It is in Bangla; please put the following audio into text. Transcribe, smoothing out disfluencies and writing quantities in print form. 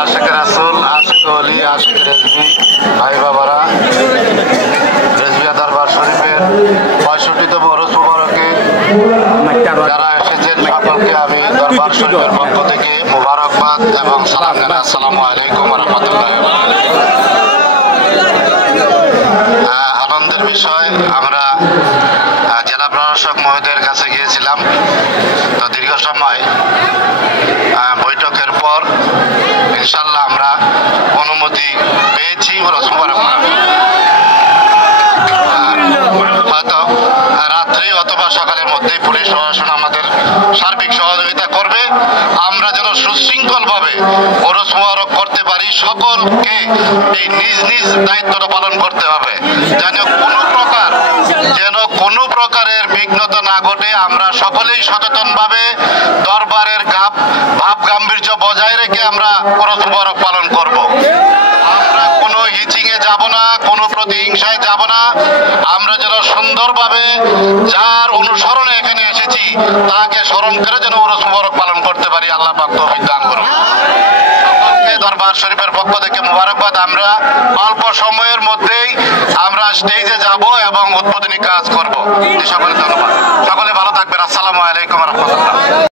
আশিক রাসূল, আশিক ওলি, আশিক রেজভি ভাই বাবারা, রেজভিয়া দরবার শরীফের ৬৫তম ওরস মুবারকে যারা এসেছেন সকলকে আমি দরবার শরীফের পক্ষ থেকে মুবারকবাদ এবং সালাম জানাই। আসসালামু আলাইকুম ওয়া রাহমাতুল্লাহি ওয়া বারাকাতুহু। আনন্দের বিষয়, আমরা জেলা প্রশাসক মহোদয়ের কাছে গিয়েছিলাম। তো দীর্ঘ সময় বৈঠকের পর ইনশাল্লাহ আমরা অনুমতি পেয়েছি ওরস মুবারক হয়তো রাত্রি অথবা সকালের মধ্যেই পুলিশ প্রশাসন আমাদের সার্বিক সহযোগিতা করবে। আমরা যেন সুশৃঙ্খলভাবে ওরস মুবারক করতে পারি, সকলকে এই নিজ নিজ দায়িত্বটা পালন করতে হবে, যেন কোনো প্রকারের বিঘ্নতা না ঘটে। আমরা সকলেই সচেতনভাবে দরবারের ভাব গাম্ভীর্য বজায় রেখে আমরা ওরস মুবারক পালন করব। আমরা কোনো হিচিংয়ে যাব না, কোনো প্রতিহিংসায় যাব না। আমরা যেন সুন্দরভাবে যার অনুসরণে এখানে এসেছি তাকে স্মরণ করে যেন ওরস মুবারক পালন করতে পারি। আল্লাহ পাক তৌফিক দান করুন। সকলকে দরবার শরীফের পক্ষ থেকে মুবারকবাদ। আমরা অল্প সময়ের মধ্যেই আমরা স্টেজে যাব এবং উদ্বোধনী কাজ করব। সকলে ধন্যবাদ। সকলে ভালো থাকবেন। আসসালামু আলাইকুম ওয়া রাহমাতুল্লাহ।